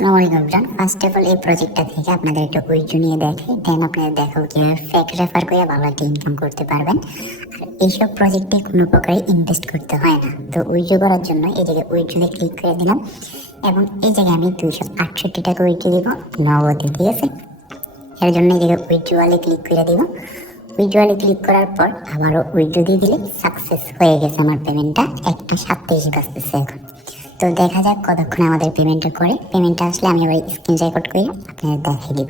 আসসালামু আলাইকুম everyone. First of all এই প্রজেক্টটা থেকে আপনাদের একটা উইজু নিয়ে দেখাই, দেন আপনাদের দেখাবো কিভাবে ফেক রেফার করে ভালো একটা ইনকাম করতে পারবেন। আর এইসব প্রজেক্টে কোনো প্রকারে ইনভেস্ট করতে হয় না। তো উইজু করার জন্য এই জায়গায় উইজুতে ক্লিক করে দিলাম এবং এই জায়গায় আমি 268 টাকা উইজু দিব নগদে, ঠিক আছে। এর জন্য এই জায়গায় উইজুয়ালে ক্লিক করে দিব। উইজুয়ালে ক্লিক করার পর আবারও উইজু দিয়ে দিলে সাকসেস হয়ে গেছে আমার পেমেন্টটা। 1:37 বাজতেছে এখন। তো দেখা যাক কতক্ষণে আমাদের পেমেন্টটা করে। পেমেন্টটা আসলে আমি আবার স্ক্রিন রেকর্ড করে আপনাদের দেখিয়ে দিব।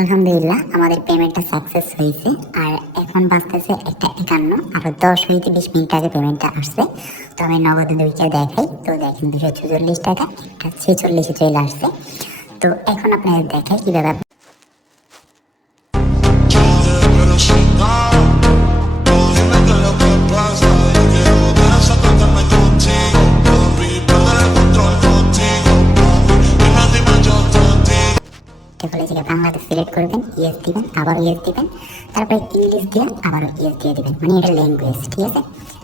আলহামদুলিল্লাহ আমাদের পেমেন্টটা সাকসেস হয়েছে। আর এখন বাজতেছে 1:51, আরো 10 হইতে 20 মিনিট আগে পেমেন্টটা আসছে। তো আমি নগদে দুইটা দেখাই। তো দেখেন 244 টাকা 1:46 চলে আসছে। তো এখন আপনাদের দেখাই কিভাবে বাংলাদেশ সিলেক্ট করবেন, ইয়েস দিবেন, আবার ইয়েস দিবেন, তারপরে ইংলিশ দিয়ে আবারও ইয়েস দিয়ে দিবেন, মানে এটা ল্যাঙ্গুয়েজ, ঠিক আছে।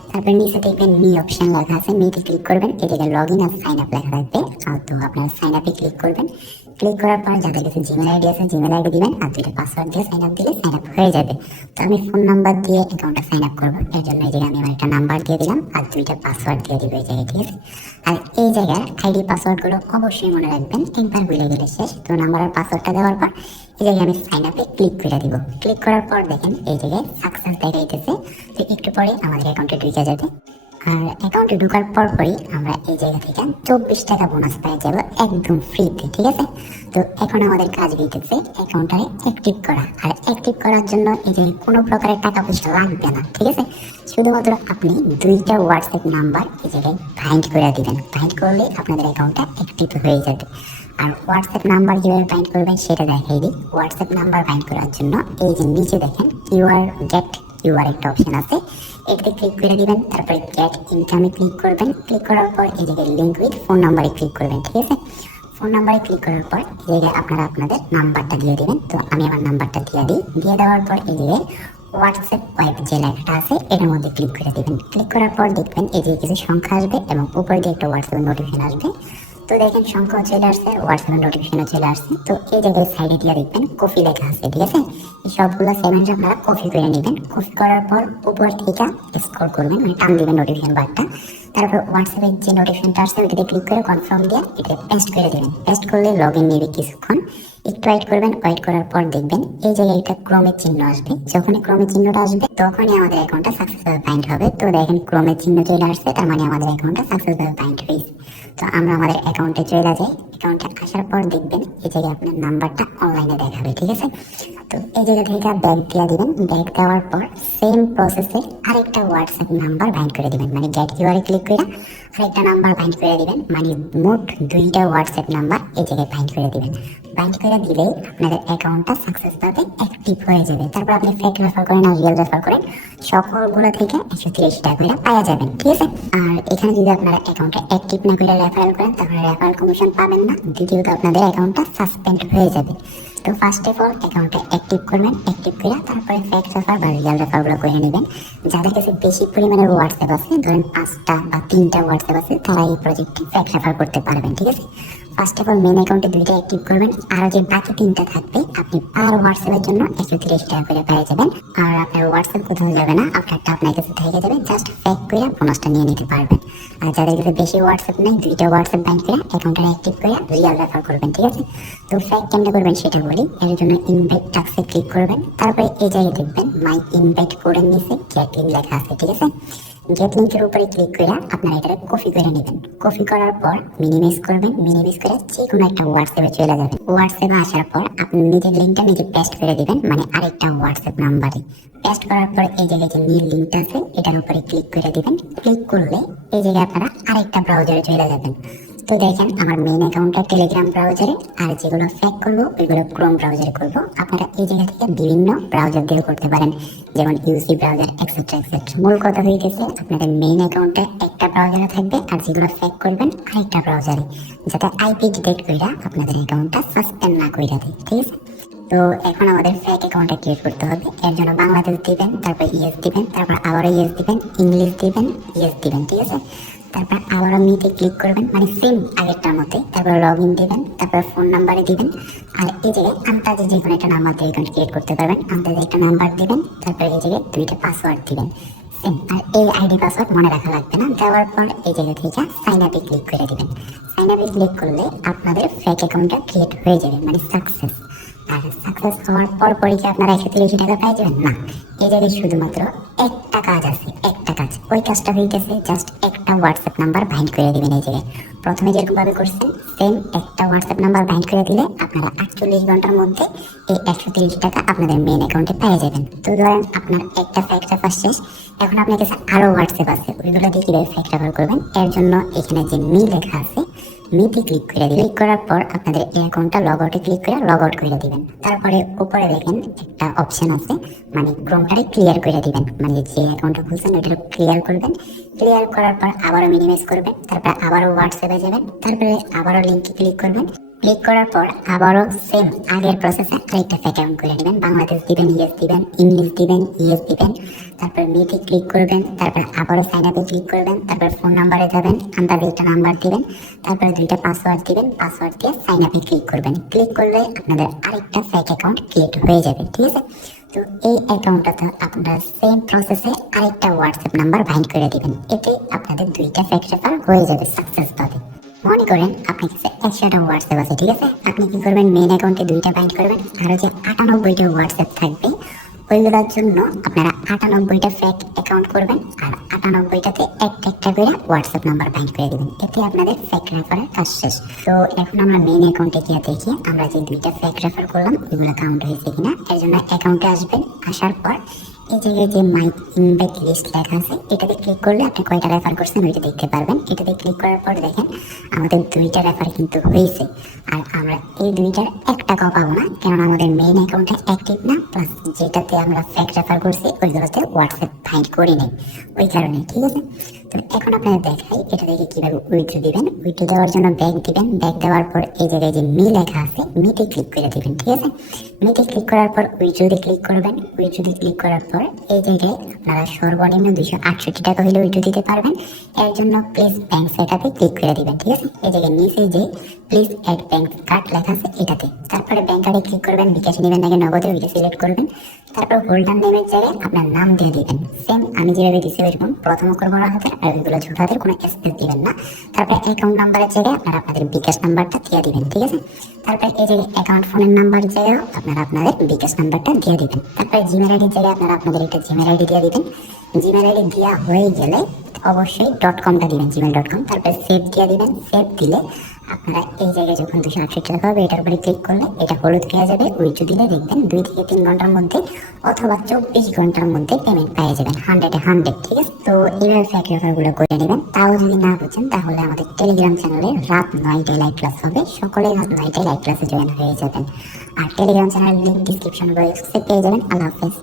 তারপরে নিচে দেখবেন মি অপশন লেখা আছে, মিতে ক্লিক করবেন, এটাকে লগ ইন আর সাইন আপ লেখা থাকবে। তো আপনার সাইন আপে ক্লিক করবেন। ক্লিক করার পর যাদের কাছে জিমেল আইডি আছে জিমেল আইডি দিবেন আর 2টা পাসওয়ার্ড দিয়ে সাইন আপ দিলে সাইন আপ হয়ে যাবে। তো আমি ফোন নাম্বার দিয়ে অ্যাকাউন্টটা সাইন আপ করবো, এর জন্য এই জায়গায় আমি আমার একটা নাম্বার দিয়ে দিলাম আর 2টা পাসওয়ার্ড দিয়ে দিব এই জায়গায়, ঠিক আছে। আর এই জায়গার আইডি পাসওয়ার্ডগুলো অবশ্যই মনে রাখবেন, একবার ভুলে গেলে শেষ। তো নাম্বার আর পাসওয়ার্ডটা দেওয়ার পর এই জায়গায় আমি সাইন আপে ক্লিক করে দিব। ক্লিক করার পর দেখেন এই জায়গায় সাকসেস দেখাইতেছে। তো একটু পরে আমাদের অ্যাকাউন্টে ঢুকে যাবে। আর অ্যাকাউন্টে ঢোকার পরই আমরা এই জায়গা থেকে 24 টাকা বোনাস পেয়ে যাব একদম ফ্রিতে, ঠিক আছে। তো এখন আমাদের কাজ হইতেছে অ্যাকাউন্টটাকে অ্যাক্টিভ করা। আর অ্যাক্টিভ করার জন্য এই যে কোনো প্রকারের টাকা পয়সা লাগবে না, ঠিক আছে। শুধুমাত্র আপনি 2টা হোয়াটসঅ্যাপ নাম্বার এই জায়গায় বাইন্ড করে দিবেন। বাইন্ড করলে আপনাদের অ্যাকাউন্টটা অ্যাক্টিভ হয়ে যাবে। আর হোয়াটসঅ্যাপ নাম্বার কিভাবে বাইন্ড করবেন সেটা দেখাই দিই। হোয়াটসঅ্যাপ নাম্বার বাইন্ড করার জন্য এই যে নিচে দেখেন গেট কিউআর একটা অপশন আছে, এটাতে ক্লিক করে দিবেন। তারপরে গেট ইনকামে ক্লিক করবেন। ক্লিক করার পর এই জায়গায় লিঙ্ক উইথ ফোন নাম্বারে ক্লিক করবেন, ঠিক আছে। ফোন নাম্বারে ক্লিক করার পর এই জায়গায় আপনারা আপনাদের নাম্বারটা দিয়ে দিবেন। তো আমি আমার নাম্বারটা দিয়ে দিই। দিয়ে দেওয়ার পর এই জায়গায় হোয়াটসঅ্যাপ ওয়েব যে লেখাটা আছে এটার মধ্যে ক্লিক করে দিবেন। ক্লিক করার পর দেখবেন এই যে কিছু সংখ্যা আসবে এবং উপরে দিয়ে একটা হোয়াটসঅ্যাপ নোটিফিকেশন আসবে। তো দেখেন সংখ্যাও চলে আসছে, হোয়াটসঅ্যাপ নোটিফিকেশনও চলে আসছে। তো এই জায়গায় সাইডে দিয়ে দেখবেন কপি লেখা আছে, ঠিক আছে। এই সবগুলো সেভেন্স আপনারা কপি করে নেবেন। কপি করার পর উপর থেকে স্ক্রল করবেন, মানে টান দিবেন নোটিফিকেশন বারটা। তারপর হোয়াটসঅ্যাপের যে নোটিফিকেশনটা আসছে ওইটাতে ক্লিক করে কনফার্ম দিয়ে এটা পেস্ট করে দেবেন। পেস্ট করলে লগ ইন নেবে কিছুক্ষণ, একটু ওয়েট করবেন। ওয়েট করার পর দেখবেন এই জায়গায় একটা ক্রমের চিহ্ন আসবে। যখনই ক্রমের চিহ্নটা আসবে তখনই আমাদের অ্যাকাউন্টটা সাকসেসফুল বাইন্ড হবে। তো দেখেন ক্রমের চিহ্ন চলে আসছে, তার মানে আমাদের অ্যাকাউন্টটা সাকসেসফুল বাইন্ড হয়েছে। তো আমরা আমাদের অ্যাকাউন্টে চলে যাই। অ্যাকাউন্টে আসার পর দেখবেন এই জায়গায় আপনার নাম্বারটা অনলাইনে দেখাবে, ঠিক আছে। তো এই জায়গা থেকে ব্যাক দিয়ে দিবেন। ব্যাক দেওয়ার পর সেম প্রসেসে আরেকটা হোয়াটসঅ্যাপ নাম্বার বাইন্ড করে দিবেন, মানে গেট কিউআরে ক্লিক করে আরেকটা নাম্বার বাইন্ড করে দিবেন। মানে মোট 2টা হোয়াটসঅ্যাপ নাম্বার এই জায়গায় বাইন্ড করে দিবেন। বাইন্ড করে দিলেই আপনাদের অ্যাকাউন্টটা সাকসেসফুলি অ্যাক্টিভ হয়ে যাবে। তারপর আপনি ফেক রেফার করেন আর রিয়েল রেফার করেন, সকলগুলো থেকে 130 টাকা করে পাওয়া যাবেন, ঠিক আছে। আর এখানে যদি আপনারা অ্যাকাউন্টটা অ্যাক্টিভ না করে রেফারেল করেন তাহলে রেফারেল কমিশন পাবেন না। দ্বিতীয়ত আপনাদের অ্যাকাউন্টটা সাসপেন্ড হয়ে যাবে। তো ফার্স্ট অফ অল অ্যাকাউন্টটা অ্যাক্টিভ করবেন। অ্যাক্টিভ করে তারপরে ফেক রেফার বা রিয়েল রেফারগুলো করে নেবেন। যাদের কাছে বেশি পরিমাণের হোয়াটসঅ্যাপ আছে, ধরেন 5টা বা 3টা হোয়াটসঅ্যাপ আছে, তারা এই প্রজেক্টে ফেক রেফার করতে পারবেন, ঠিক আছে। ফার্স্ট অফ অল মেন অ্যাকাউন্টে 2টা অ্যাক্টিভ করবেন। আর যে বাকি 3টা থাকবে আপনি পার হোয়াটসঅ্যাপের জন্য 130 টাকা করে পেয়ে যাবেন। আর আপনার হোয়াটসঅ্যাপ কোথাও যাবে না, আপনারটা আপনার কাছে থেকে যাবে। জাস্ট ফেক করে বোনাসটা নিয়ে নিতে পারবেন। আর যাদের কাছে বেশি হোয়াটসঅ্যাপ নেই, 2টা হোয়াটসঅ্যাপ বাইন্ড করে অ্যাকাউন্টটা অ্যাক্টিভ করে রিয়েল রেফার করবেন, ঠিক আছে। তো ফেক কেমনে করবেন সেটা বলি। এর জন্য ইনভাইট টাস্কে ক্লিক করবেন। তারপরে এই জায়গায় দেখবেন মাই ইনভাইট কোডের নিচে গেট লিঙ্ক লেখা আছে, ঠিক আছে। গেট লিঙ্কের উপরে ক্লিক করে আপনারা এটা কপি করে নেবেন। কপি করার পর মিনিমাইজ করবেন। মিনিমাইজ করে যে কোনো একটা হোয়াটসঅ্যাপে চলে যাবেন। হোয়াটসঅ্যাপে আসার পর আপনি নিজের লিঙ্কটা নিজে পেস্ট করে দিবেন, মানে আরেকটা হোয়াটসঅ্যাপ নাম্বারে। পেস্ট করার পর এই জায়গায় যে নীল লিঙ্কটা আছে এটার উপরে ক্লিক করে দিবেন। ক্লিক করলে এই জায়গায় আপনারা আরেকটা ব্রাউজারে চলে যাবেন। তো দেখেন আমার মেইন অ্যাকাউন্টটা টেলিগ্রাম ব্রাউজারে, আর যেগুলো ফেক করবো ওইগুলো ক্রোম ব্রাউজারে করবো। আপনারা এই জায়গা থেকে বিভিন্ন ব্রাউজার দিয়ে করতে পারেন, যেমন ইউসি ব্রাউজার এক্সেট্রা এক্সেট্রা। মূল কথা হয়ে গেছে আপনাদের মেইন অ্যাকাউন্টে একটা ব্রাউজারে থাকবে আর যেগুলো ফেক করবেন আরেকটা ব্রাউজারে, যাতে আইপি ডিটেক্ট করে আপনাদের অ্যাকাউন্টটা সাসপেন্ড না করে দেয়, ঠিক আছে। তো এখন আমাদের ফেক অ্যাকাউন্টটা ক্রিয়েট করতে হবে। এর জন্য বাংলাদেশ দিবেন, তারপর ইয়েস দিবেন, তারপর আবারও ইয়েস দিবেন, ইংলিশ দিবেন, ইয়েস দিবেন, ঠিক আছে। তারপর আবারও মিতে ক্লিক করবেন, মানে সেম আগেরটার মধ্যে। তারপর লগ ইন দিবেন, তারপর ফোন নাম্বারে দিবেন। আর এই জায়গায় আন্দাজে যে কোনো একটা নাম্বার দিয়ে অ্যাকাউন্ট ক্রিয়েট করতে পারবেন। আন্দাজে একটা নাম্বার দিবেন, তারপর এই জায়গায় 2টা পাসওয়ার্ড দিবেন সেম। আর এই আইডি পাসওয়ার্ড মনে রাখা লাগবে না। দেওয়ার পর এই জায়গা থেকে সাইন আপে ক্লিক করে দিবেন। সাইন আপে ক্লিক করলে আপনাদের ফেক অ্যাকাউন্টটা ক্রিয়েট হয়ে যাবে, মানে সাকসেস। আর সাকসেস হওয়ার পরই কি আপনারা 130 টাকা পেয়ে যাবেন? না, এই জায়গায় শুধুমাত্র একটা কাজ আছে, একটা কাজ। ওই কাজটা হইতেছে জাস্ট একটা হোয়াটসঅ্যাপ নাম্বার বাইন্ড করে দিবেন। এই জায়গায় প্রথমে যেরকম ভাবে করছেন সেম একটা হোয়াটসঅ্যাপ নাম্বার বাইন্ড করে দিলে আপনারা 48 ঘন্টার মধ্যে এই 130 টাকা আপনাদের মেইন অ্যাকাউন্টে পেয়ে যাবেন। তো ধরেন আপনার একটা ফেক রেফার শেষ, এখন আপনার কাছে আরো হোয়াটসঅ্যাপ আছে, ওইগুলো দিয়ে কিভাবে ফেক রেফার করবেন? এর জন্য এখানে যে মি লেখা আছে, মিতে ক্লিক করে দিবেন। ক্লিক করার পর আপনাদের এই অ্যাকাউন্টটা লগ আউটে ক্লিক করে লগ আউট করে দিবেন। তারপরে উপরে দেখেন একটা অপশন আছে, মানে ক্রোমটারে ক্লিয়ার করে দিবেন, মানে যে অ্যাকাউন্টটা খুলছেন ওইটা ক্লিয়ার করবেন। ক্লিয়ার করার পর আবারও মিনিমাইজ করবেন, তারপর আবারও হোয়াটসঅ্যাপে যাবেন, তারপরে আবারও লিঙ্কে ক্লিক করবেন। ক্লিক করার পর আবারও সেম আগের প্রসেসে আরেকটা ফেক অ্যাকাউন্ট করে নেবেন। বাংলাদেশ দিবেন, ইয়েস দিবেন, ইংলিশ দিবেন, ইয়েস দিবেন, তারপর মিতে ক্লিক করবেন, তারপর আবারও সাইন আপে ক্লিক করবেন, তারপর ফোন নাম্বারে যাবেন, আন্দাজে একটা নাম্বার দিবেন, তারপর 2টা পাসওয়ার্ড দিবেন, পাসওয়ার্ড দিয়ে সাইন আপে ক্লিক করবেন। ক্লিক করলে আপনাদের আরেকটা ফেক অ্যাকাউন্ট ক্রিয়েট হয়ে যাবে, ঠিক আছে? তো এই অ্যাকাউন্টটাতে আপনারা সেম প্রসেসে আরেকটা হোয়াটসঅ্যাপ নাম্বার বাইন্ড করে দিবেন। এতে আপনাদের 2টা ফেক রেফার হয়ে যাবে সাকসেস পাবে। মনে করেন আপনার কাছে 100টা হোয়াটসঅ্যাপ আছে, ঠিক আছে? আপনি কি করবেন? মেইন অ্যাকাউন্টে 2টা বাইন্ড করবেন, আর যে 98টা হোয়াটসঅ্যাপ থাকবে ওইগুলোর জন্য আপনারা 98টা ফেক অ্যাকাউন্ট করবেন, আর 98টাতে একটা একটা করে হোয়াটসঅ্যাপ নাম্বার বাইন্ড করে দিবেন। এতে আপনাদের ফেক রেফারের কাজ শেষ। তো এখন আমরা মেইন অ্যাকাউন্টে গিয়ে দেখি আমরা যে 2টা ফেক রেফার করলাম ওইগুলো কাউন্ট হয়েছে কিনা। এর জন্য অ্যাকাউন্টে আসবেন, আসার পর এই জায়গায় যে মাই ইনভাইট লিস্ট লেখা আছে এটাতে ক্লিক করলে আপনি কয়টা রেফার করছেন ওইটা দেখতে পারবেন। এটাতে ক্লিক করার পর দেখেন আমাদের 2টা রেফার কিন্তু হয়েছে, আর আমরা এই 2টার 1 টাকাও পাবো না, কারণ আমাদের মেইন অ্যাকাউন্টে অ্যাক্টিভ না, প্লাস যেটাতে আমরা ফেক রেফার করছি ওইগুলোতে হোয়াটসঅ্যাপ ফাইন্ড করি নাই, ওই কারণে, ঠিক আছে? তো এখন আপনাদের দেখাই এটা থেকে কিভাবে উইথড্র দিবেন। উইথড্র দেওয়ার জন্য ব্যাক দিবেন, ব্যাক দেওয়ার পর এই জায়গায় যে মি লেখা আছে মিতে ক্লিক করে দিবেন, ঠিক আছে? মিতে ক্লিক করার পর উইথড্রতে ক্লিক করবেন। উইথড্রতে ক্লিক করার পর এই জায়গায় আপনারা সর্বনিম্ন 268 টাকা হলে উইথড্র দিতে পারবেন। এর জন্য প্লিজ ব্যাংক সেটআপে ক্লিক করে দিবেন, ঠিক আছে? এই জায়গায় নিচে যে প্লিজ অ্যাড ব্যাংক কার্ড লেখা আছে এটাতে, তারপরে ব্যাংক কার্ডে ক্লিক করবেন। বিকাশ নেবেন নাকি নগদে ওইটা সিলেক্ট করবেন, তারপর হোল্ডার নেমের জায়গায় আপনার নাম দিয়ে দিবেন। সেম আমি যেভাবে দিচ্ছি ওইরকম প্রথম অক্ষর বড় হাতের আর ওইগুলো ছোট হাতের, কোনো স্পেস দিবেন না। তারপরে অ্যাকাউন্ট নাম্বারের জায়গায় আপনারা আপনাদের বিকাশ নাম্বারটা দিয়ে দিবেন, ঠিক আছে? তারপরে এই যে অ্যাকাউন্ট ফোনের নাম্বার জায়গায় আপনারা আপনাদের বিকাশ নাম্বারটা দিয়ে দিবেন। তারপরে জিমেল আইডির জায়গায় আপনারা আপনাদের একটা জিমেল আইডি দিয়ে দিবেন। জিমেল আইডি দেওয়া হয়ে গেলে অবশ্যই .com দিবেন, gmail.com। তারপরে সেভ দিয়ে দিবেন। সেভ দিলে আপনারা এই জায়গায় যখন 268 টাকা হবে এটার উপরে ক্লিক করলে এটা হলুদ হয়ে যাবে। উইথড্র দিলে দেখবেন 2 থেকে 3 ঘন্টার মধ্যে অথবা 24 ঘন্টার মধ্যে পেমেন্ট পেয়ে যাবেন 100, ঠিক আছে? তো এইভাবে ফেক রেফারগুলো করে নেবেন। তাও যদি না বুঝেন তাহলে আমাদের টেলিগ্রাম চ্যানেলে রাত 9টায় লাইভ ক্লাস হবে, সকলে রাত 9টায় লাইভ ক্লাসে জয়েন হয়ে যাবেন। আর টেলিগ্রাম চ্যানেলের লিঙ্ক ডিসক্রিপশন বক্সে পেয়ে যাবেন। আল্লাহ হাফেজ।